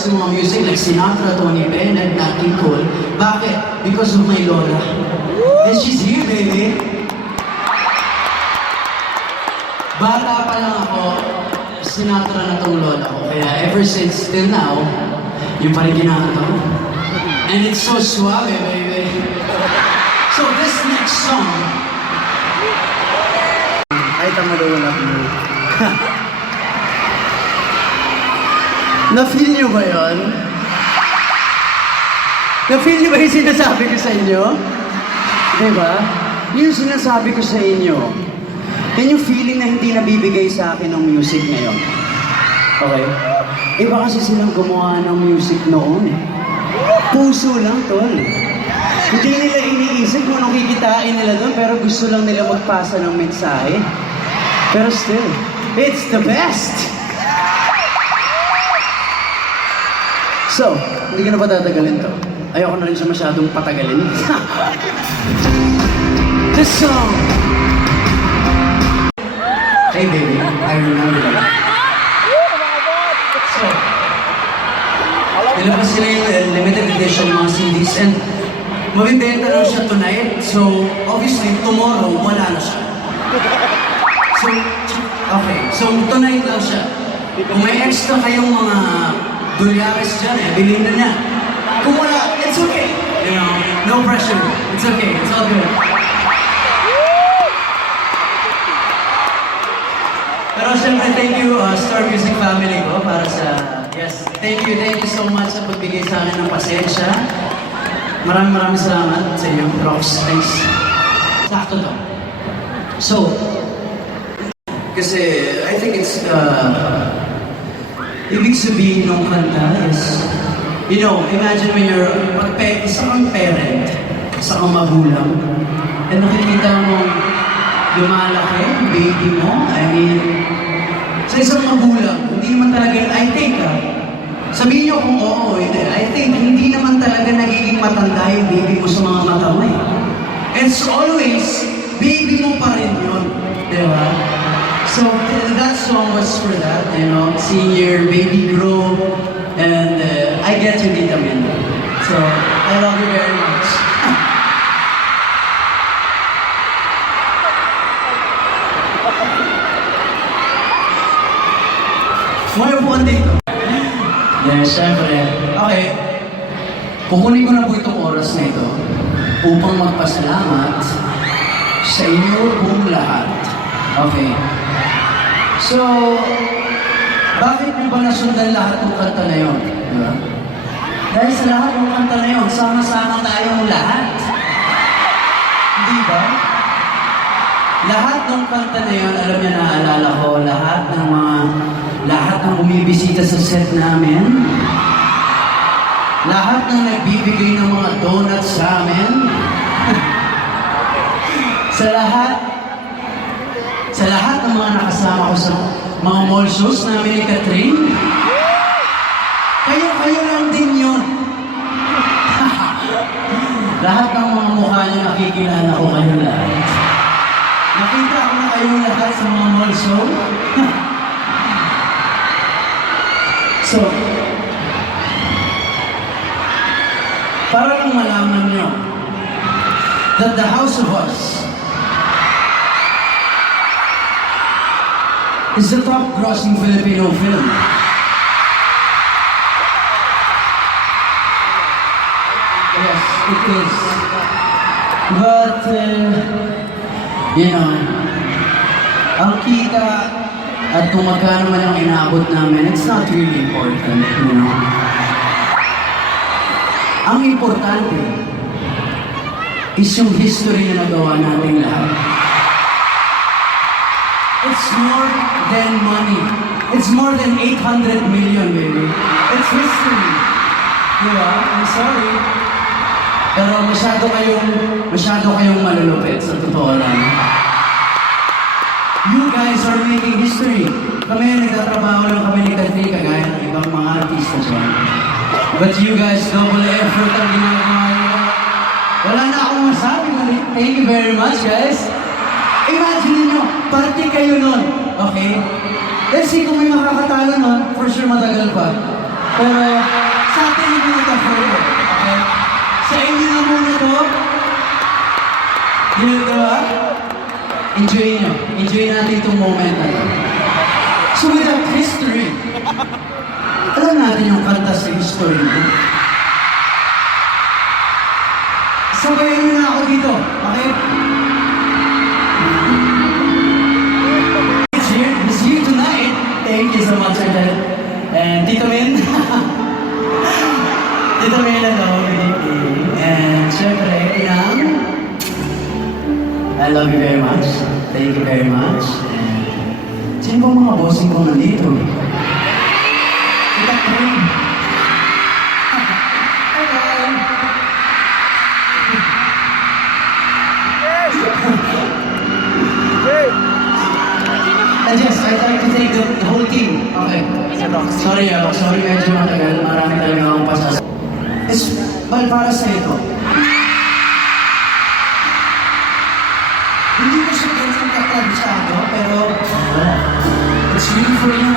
artists ng mga music like Sinatra, Tony Bennett, Nat King Cole. Bakit? Because of my lola. And she's here, baby. Bata pa lang ako, Sinatra na tong lola ko. Kaya ever since till now, yung pa rin kinakanta ko. And it's so suave, baby. So this next song, Ay, tamalo na ako. Na-feel nyo ba yun? Na-feel nyo ba yung sinasabi ko sa inyo? Diba? Yung sinasabi ko sa inyo, yan yung feeling na hindi nabibigay sa akin ng music ngayon. Okay? Iba kasi silang gumawa ng music noon eh. Puso lang, tol. Hindi nila iniisip kung anong kikitain nila doon, pero gusto lang nila magpasa ng mensahe. Pero still, it's the best! So, hindi ka na ba tatagalin to? Ayoko na rin siya masyadong patagalin. This song! hey baby, I remember you. So, nilabas sila yung limited edition mga CDs and mabibenta lang siya tonight. So, obviously, tomorrow, wala na siya. So, okay. So, tonight lang siya. Kung may extra kayong mga dolyares dyan, bilhin na niya. Kung wala, it's okay. You know, no pressure. It's okay. It's all good. Pero syempre, thank you, Star Music family ko, para sa, yes, thank you so much sa pagbigay sa akin ng pasensya. Maraming salamat sa iyo, Rox. Thanks. Sakto to. So, kasi I think it's, ibig sabihin ng kanta is, you know, imagine when you're, isa kang parent, isa kang magulang, and nakikita mo lumalaki, baby mo, I mean, sa isang magulang, hindi naman talaga, I think, sabihin niyo kung oo, hindi. I think, hindi naman talaga nagiging matanda yung baby mo sa mga mata mo eh. It's always, baby mo pa rin yun, di ba? So, that song was for that, you know, seeing your baby grow, and I get you, Tita Min. So, I love you very much. May upuan dito. Yes, syempre. Okay. Kukunin ko na po itong oras na ito upang magpasalamat sa inyo pong lahat. Okay. So, bakit mo ba nasundan lahat ng kanta na yun? Diba? Dahil sa lahat ng kanta na yun, sama-sama tayong lahat. Hindi ba? Lahat ng kanta na yun, alam niya, naalala ko, lahat ng bumibisita sa set namin, lahat ng nagbibigay ng mga donuts sa amin, sa lahat ng mga nakasama ko sa mga mall shows namin ni Catherine, kayo lang din yun. Lahat ng mga mukha niyo nakikilala ko kayo lahat. Nakita ko na kayong lahat sa mga mall show. So, para lang malaman nyo that The House of Us is the top grossing Filipino film. Yes, it is. But, you know, ang kita at kung magkano man ang inaabot namin, it's not really important, you know. Ang importante is yung history na nagawa nating lahat. It's more than money. It's more than 800 million, baby. It's history. Diba? I'm sorry. Pero masyado kayong malulupit sa totoo lang. You guys are making history. Kami, nagtatrabaho lang kami ni Catherine, kagaya ng ibang mga artista dyan. But you guys, double effort ang ginagawa nyo. Wala na akong masabi. Thank you very much, guys. Imagine niyo, party kayo nun. Okay? Let's see kung may makakatalo nun, for sure matagal pa. Pero sa atin hindi na ito photo. Okay? Sa inyo na muna to. Yun, diba? Enjoy nyo. Enjoy natin itong moment na to. So without history, alam natin yung kanta sa history mo. Sabayan nyo na ako dito. Okay? It's here tonight. Thank you so much, Angel. And Tito Min. Tito Min, hello. Good evening. And syempre, inang. I love you very much. Thank you very much. And sino bang mga bossing ko nandito? Kita ko rin. And yes, I'd like to thank the whole team. Okay. Sorry medyo matagal. Marami talaga akong pasas. Well, para sa ito. Hindi ko siya ganun katransado, pero it's really for you,